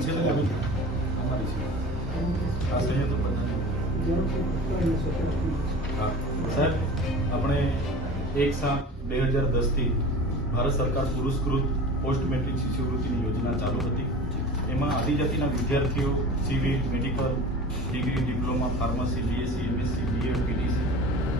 સાહેબ, આપણે 1/7/2010 થી ભારત સરકાર પુરસ્કૃત પોસ્ટ મેટ્રિક શિષ્યવૃત્તિની યોજના ચાલુ હતી। એમાં આદિજાતિના વિદ્યાર્થીઓ civil, medical, degree, diploma, pharmacy, BSc, MSc, BEd, PTC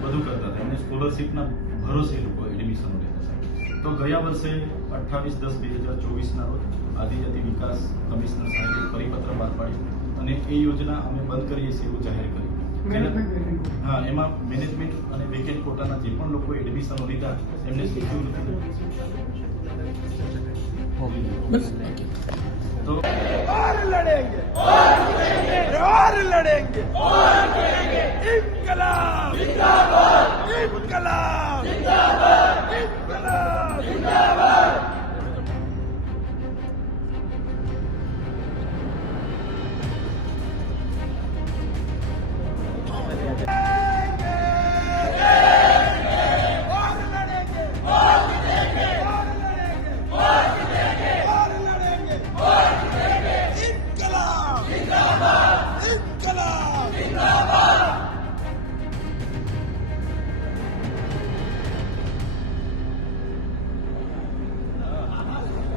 બધું કરતા હતા। એમને સ્કોલરશીપના ભરોસે લોકો એડમિશનો લેતા હતા। તો ગયા વર્ષે 28/10/2024ના રોજ આદિજાતિ વિકાસ કમિશનર સાહેબે પરિપત્ર બહાર પાડ્યો અને એ યોજના અમે બંધ કરીએ છીએ એવું જાહેર કર્યું। હા, એમાં મેનેજમેન્ટ અને વેકેન્ટ કોટાના જે પણ લોકો એડમિશનો લીધા એમને શિષ્યવૃત્તિ તો और लड़ेंगे और लड़ेंगे और करेंगे इनकलाब जिंदाबाद इनकलाब जिंदाबाद इनकलाब जिंदाबाद।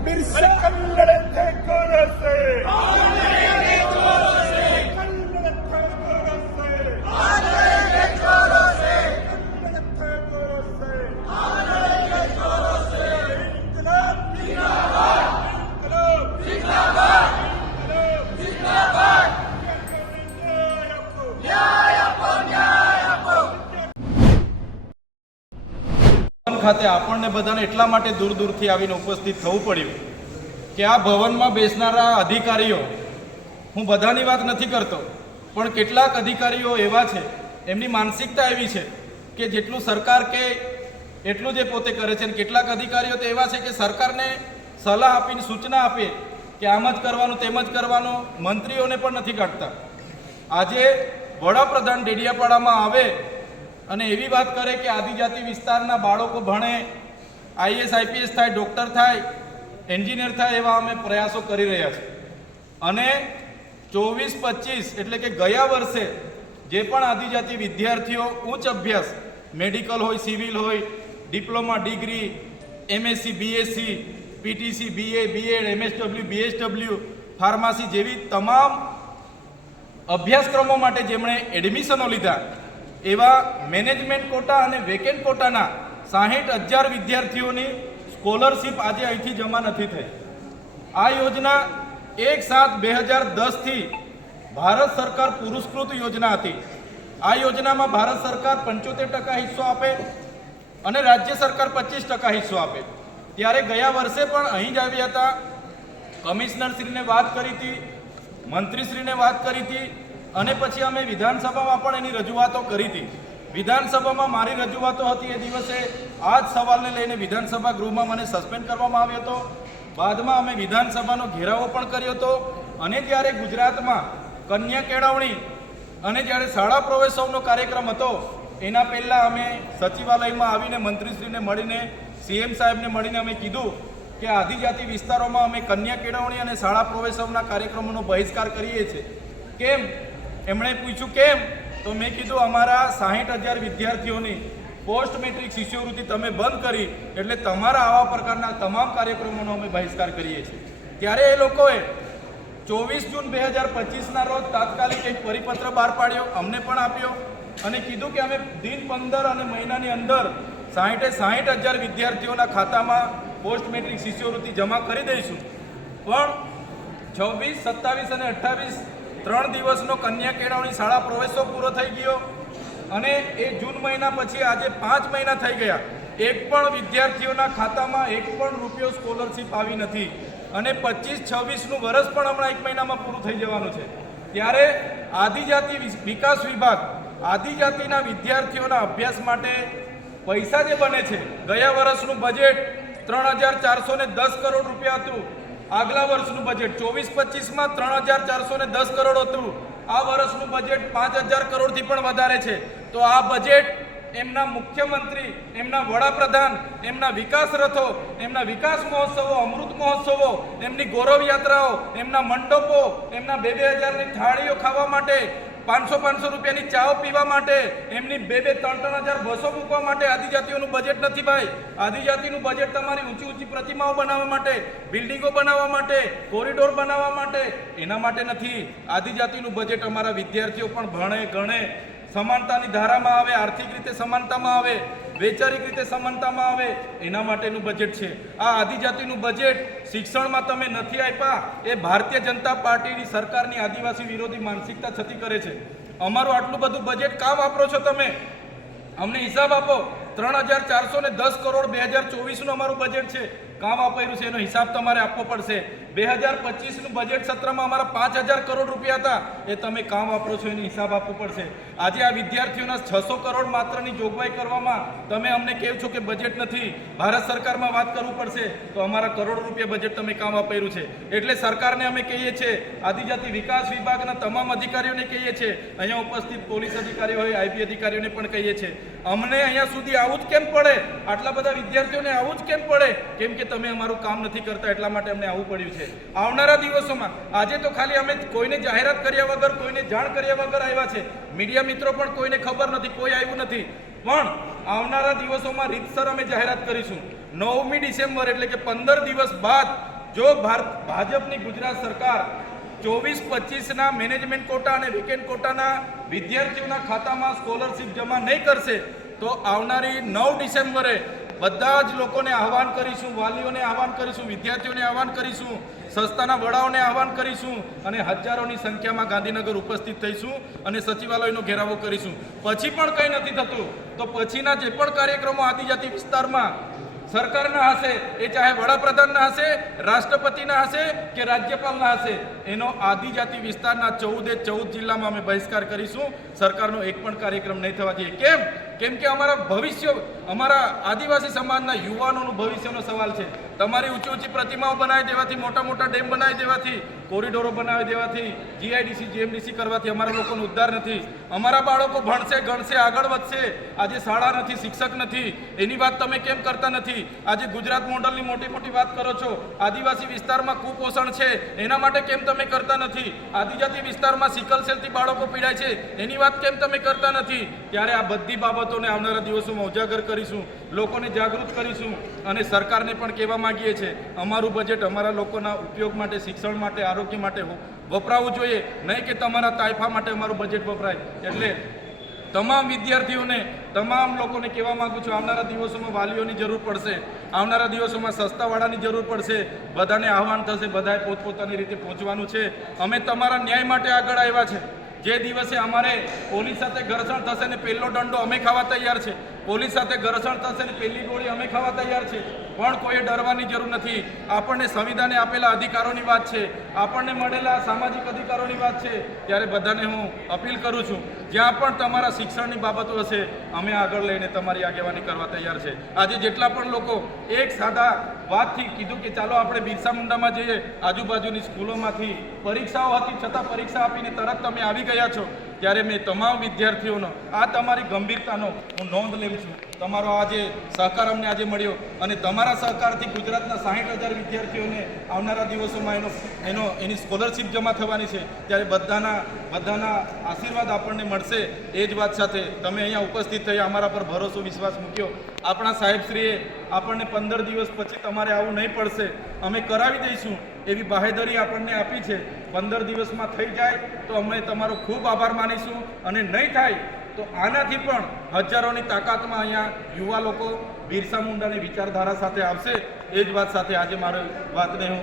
बिरसा कन्नड़ थे कोरों से कन्नड़ थे कोरों से कन्नड़ थे कोरों से इनकलाब जिंदाबाद इनकलाब जिंदाबाद इनकलाब जिंदाबाद। न्याय आपो न्याय आपो। ખાતે આપણને બધાને એટલા માટે દૂર દૂરથી આવીને ઉપસ્થિત થવું પડ્યું કે આ ભવનમાં બેસનારા અધિકારીઓ, હું બધાની વાત નથી કરતો, પણ કેટલાક અધિકારીઓ એવા છે, એમની માનસિકતા એવી છે કે જેટલું સરકાર કે એટલું જ એ પોતે કરે છે, અને કેટલાક અધિકારીઓ તો એવા છે કે સરકારને સલાહ આપીને સૂચના આપે કે આમ જ કરવાનું તેમ જ કરવાનું, મંત્રીઓને પણ નથી કાઢતા। આજે વડાપ્રધાન ડેડિયાપાડામાં આવે અને એવી વાત કરે કે આદિજાતિ વિસ્તારના બાળકો ભણે, આઈએસ આઈપીએસ થાય, ડૉક્ટર થાય, એન્જિનિયર થાય, એવા અમે પ્રયાસો કરી રહ્યા છીએ। અને 24-25 એટલે કે ગયા વર્ષે જે પણ આદિજાતિ વિદ્યાર્થીઓ ઉચ્ચ અભ્યાસ, મેડિકલ હોય, સિવિલ હોય, diploma, degree, MSc, BSc, PTC, BA, BEd, MSW, BSW, pharmacy જેવી તમામ અભ્યાસક્રમો માટે જેમણે એડમિશનો લીધા એવા મેનેજમેન્ટ કોટા અને વેકેન્ટ કોટાના 60,000 વિદ્યાર્થીઓની સ્કોલરશીપ આજે અહીંથી જમા નથી થઈ। આ યોજના 1/7/2010 થી ભારત સરકાર પુરસ્કૃત યોજના હતી। આ યોજનામાં ભારત સરકાર 75% હિસ્સો આપે અને રાજ્ય સરકાર 25% હિસ્સો આપે। ત્યારે ગયા વર્ષે પણ અહીં જ આવ્યા હતા, કમિશનરશ્રીને વાત કરી હતી, મંત્રીશ્રીને વાત કરી હતી, અને પછી અમે વિધાનસભામાં પણ એની રજૂઆતો કરી હતી। વિધાનસભામાં મારી રજૂઆતો હતી એ દિવસે આ જ સવાલને લઈને વિધાનસભા ગૃહમાં મને સસ્પેન્ડ કરવામાં આવ્યો હતો। બાદમાં અમે વિધાનસભાનો ઘેરાવો પણ કર્યો હતો, અને જ્યારે ગુજરાતમાં કન્યા કેળવણી અને જ્યારે શાળા પ્રવેશોત્સવનો કાર્યક્રમ હતો એના પહેલાં અમે સચિવાલયમાં આવીને મંત્રીશ્રીને મળીને, સીએમ સાહેબને મળીને અમે કીધું કે આદિજાતિ વિસ્તારોમાં અમે કન્યા કેળવણી અને શાળા પ્રવેશોત્સવના કાર્યક્રમોનો બહિષ્કાર કરીએ છીએ। કેમ? એમણે પૂછ્યું કેમ? તો મેં કીધું અમારા 60,000 વિદ્યાર્થીઓની પોસ્ટ મેટ્રિક શિષ્યવૃત્તિ તમે બંધ કરી એટલે તમારા આવા પ્રકારના તમામ કાર્યક્રમોનો અમે બહિષ્કાર કરીએ છીએ। ત્યારે એ લોકોએ 24 જૂન 2025ના રોજ તાત્કાલિક એક પરિપત્ર બહાર પાડ્યો, અમને પણ આપ્યો, અને કીધું કે અમે દિન 15 અને મહિનાની અંદર 60,000 વિદ્યાર્થીઓના ખાતામાં પોસ્ટ મેટ્રિક શિષ્યવૃત્તિ જમા કરી દઈશું। પણ 26, 27 અને 28 3 દિવસનો કન્યા કેળવણી શાળા પ્રવેશો પૂરો થઈ ગયો, અને એ જૂન મહિના પછી આજે 5 મહિના થઈ ગયા, એક પણ વિદ્યાર્થીઓના ખાતામાં એક પણ રૂપિયો સ્કોલરશીપ આવી નથી, અને 25-26નું વર્ષ પણ હમણાં 1 મહિનામાં પૂરું થઈ જવાનું છે। ત્યારે આદિજાતિ વિકાસ વિભાગ આદિજાતિના વિદ્યાર્થીઓના અભ્યાસ માટે પૈસા જે બને છે, ગયા વર્ષનું બજેટ 3,410 કરોડ રૂપિયા હતું, આગલા વર્ષનું બજેટ 24-25માં 3,410 કરોડ હતું, આ વર્ષનું બજેટ 5,000 કરોડથી પણ વધારે છે। તો આ બજેટ એમના મુખ્યમંત્રી, એમના વડાપ્રધાન, એમના વિકાસ રથો, એમના વિકાસ મહોત્સવો, અમૃત મહોત્સવો, એમની ગૌરવ યાત્રાઓ, એમના મંડપો, એમના 2,000ની થાળીઓ ખાવા માટે, 500 રૂપિયાની ચાઓ પીવા માટે, એમની 2,000-3,000 બસો મૂકવા માટે આદિજાતિઓનું બજેટ નથી ભાઈ. આદિજાતિનું બજેટ તમારી ઊંચી પ્રતિમાઓ બનાવવા માટે, બિલ્ડિંગો બનાવવા માટે, કોરિડોર બનાવવા માટે, એના માટે નથી. આદિજાતિનું બજેટ અમારા વિદ્યાર્થીઓ પણ ભણે ગણે, સમાનતાની ધારામાં આવે, આર્થિક રીતે સમાનતામાં આવે, વૈચારિક રીતે સમાનતામાં આવે, એના માટેનું બજેટ છે. આ આદિજાતિનું બજેટ શિક્ષણમાં તમે નથી આપ્યા, એ ભારતીય જનતા પાર્ટીની સરકારની આદિવાસી વિરોધી માનસિકતા છતી કરે છે. અમારું આટલું બધું બજેટ કાં વાપરો છો તમે? અમને હિસાબ આપો. 3,410 કરોડ 2024નું અમારું બજેટ છે. કાં વાપર્યું છે એનો હિસાબ તમારે આપવો પડશે. 2025નું બજેટ સત્રમાં અમારા 5,000 કરોડ રૂપિયા હતા, એ તમે કાં વાપરો છો એનો હિસાબ આપવો પડશે. આજે આ વિદ્યાર્થીઓના 600 કરોડ માત્રની જોગવાઈ કરવામાં તમે અમને કહો છો કે બજેટ નથી. ભારત સરકારમાં વાત કરવું પડશે તો અમારા કરોડ રૂપિયા બજેટ તમે કાં વાપર્યું છે. એટલે સરકારને અમે કહીએ છીએ, આદિજાતિ વિકાસ વિભાગના તમામ અધિકારીઓને કહીએ છીએ, અહીંયા ઉપસ્થિત પોલીસ અધિકારીઓ હોય, આઈપી અધિકારીઓને પણ કહીએ છીએ, અમને અહીંયા સુધી આવું જ કેમ પડે? આટલા બધા વિદ્યાર્થીઓને આવું જ કેમ પડે? કેમ કે તમે અમારું કામ નથી કરતા, એટલા માટે અમને આવવું પડ્યું છે. આવનારા દિવસોમાં, આજે તો ખાલી અમે કોઈને જાહેરાત કર્યા વગર, કોઈને જાણ કર્યા વગર આવ્યા છે. મીડિયા મિત્રો પણ કોઈને ખબર નથી, કોઈ આવ્યું નથી. પણ આવનારા દિવસોમાં રીતસર અમે જાહેરાત કરીશું. 9મી ડિસેમ્બર એટલે કે 15 દિવસ બાદ જો ભાજપની ગુજરાત સરકાર 24-25ના મેનેજમેન્ટ કોટા અને વેકેન્ટ કોટાના વિદ્યાર્થીઓના ખાતામાં સ્કોલરશીપ જમા નહીં કરશે તો આવનારી 9 ડિસેમ્બરે બધા જ લોકોને આહવાન કરીશું, વાલીઓને આહવાન કરીશું, વિદ્યાર્થીઓને આહવાન કરીશું, સંસ્થાના વડાઓને આહવાન કરીશું અને હજારોની સંખ્યામાં ગાંધીનગર ઉપસ્થિત થઈશું અને સચિવાલયનો ઘેરાવો કરીશું. પછી પણ કંઈ નથી થતું તો પછીના જે પણ કાર્યક્રમો આદિજાતિ વિસ્તારમાં સરકારના હશે, એ ચાહે વડાપ્રધાનના હશે, રાષ્ટ્રપતિના હશે કે રાજ્યપાલના હશે, એનો આદિજાતિ વિસ્તારના 14 જિલ્લામાં અમે બહિષ્કાર કરીશું. સરકારનો એક પણ કાર્યક્રમ નહીં થવા જોઈએ. કેમ કે અમારા ભવિષ્ય, અમારા આદિવાસી સમાજના યુવાનોનું ભવિષ્યનો સવાલ છે. તમારી ઊંચી પ્રતિમાઓ બનાવી દેવાથી, મોટા ડેમ બનાવી દેવાથી, કોરિડોરો બનાવી દેવાથી, જીઆઈડીસી જીએમડીસી કરવાથી અમારા લોકોનો ઉદ્ધાર નથી. અમારા બાળકો ભણશે, ગણશે, આગળ વધશે. આજે શાળા નથી, શિક્ષક નથી, એની વાત તમે કેમ કરતા નથી? આજે ગુજરાત મોડલની મોટી વાત કરો છો. આદિવાસી વિસ્તારમાં કુપોષણ છે, એના માટે કેમ તમે કરતા નથી? આદિજાતિ વિસ્તારમાં સિકલ સેલથી બાળકો પીડાય છે, એની વાત કેમ તમે કરતા નથી? ત્યારે આ બધી બાબતોને આવનારા દિવસોમાં ઉજાગર કરીશું, લોકોને જાગૃત કરીશું અને સરકારને પણ કહેવા માંગીએ છીએ, અમારું બજેટ અમારા લોકોના ઉપયોગ માટે, શિક્ષણ માટે, આરોગ્ય માટે વપરાવું જોઈએ, નહીં કે તમારા તાઇફા માટે અમારું બજેટ વપરાય. એટલે તમામ વિદ્યાર્થીઓને, તમામ લોકોને કહેવા માંગુ છું, આવનારા દિવસોમાં વાલીઓની જરૂર પડશે, આવનારા દિવસોમાં સસ્તાવાળાની જરૂર પડશે. બધાને આહવાન થશે, બધાએ પોતપોતાની રીતે પહોંચવાનું છે. અમે તમારા ન્યાય માટે આગળ આવ્યા છે. જે દિવસે અમારે પોલીસ સાથે ઘર્ષણ થશે ને પહેલો દંડો અમે ખાવા તૈયાર છે, પોલીસ સાથે ઘર્ષણ થશે ને પહેલી ગોળી અમે ખાવા તૈયાર છે. પણ કોઈએ ડરવાની જરૂર નથી. આપણને સંવિધાને આપેલા અધિકારોની વાત છે, આપણને મળેલા સામાજિક અધિકારોની વાત છે. ત્યારે બધાને હું અપીલ કરું છું, જ્યાં પણ તમારા શિક્ષણની બાબતો હશે, અમે આગળ લઈને તમારી આગેવાની કરવા તૈયાર છે. આજે જેટલા પણ લોકો એક સાદા વાતથી કીધું કે ચાલો આપણે બિરસા મુંડામાં જઈએ, આજુબાજુની સ્કૂલોમાંથી પરીક્ષાઓ હતી છતાં પરીક્ષા આપીને તરત તમે આવી ગયા છો, ત્યારે મેં તમામ વિદ્યાર્થીઓનો આ તમારી ગંભીરતાનો હું નોંધ લઉં છું. તમારો આજે સહકાર અમને આજે મળ્યો અને તમારા સહકારથી ગુજરાતના 60,000 વિદ્યાર્થીઓને આવનારા દિવસોમાં એની સ્કોલરશીપ જમા થવાની છે. ત્યારે બધાના આશીર્વાદ આપણને મળશે. એ જ વાત સાથે તમે અહીંયા ઉપસ્થિત થયા, અમારા પર ભરોસો વિશ્વાસ મૂક્યો. આપણા સાહેબશ્રીએ આપણને 15 દિવસ પછી તમારે આવું નહીં પડશે, અમે કરાવી દઈશું એવી બાહેધરી આપણને આપી છે. 15 દિવસમાં થઈ જાય તો અમે તમારો ખૂબ આભાર માનીશું અને નહીં થાય તો આનાથી પણ હજારોની તાકાતમાં અહીંયા યુવા લોકો બિરસા મુંડાની વિચારધારા સાથે આવશે. એ જ વાત સાથે આજે મારી વાતને હું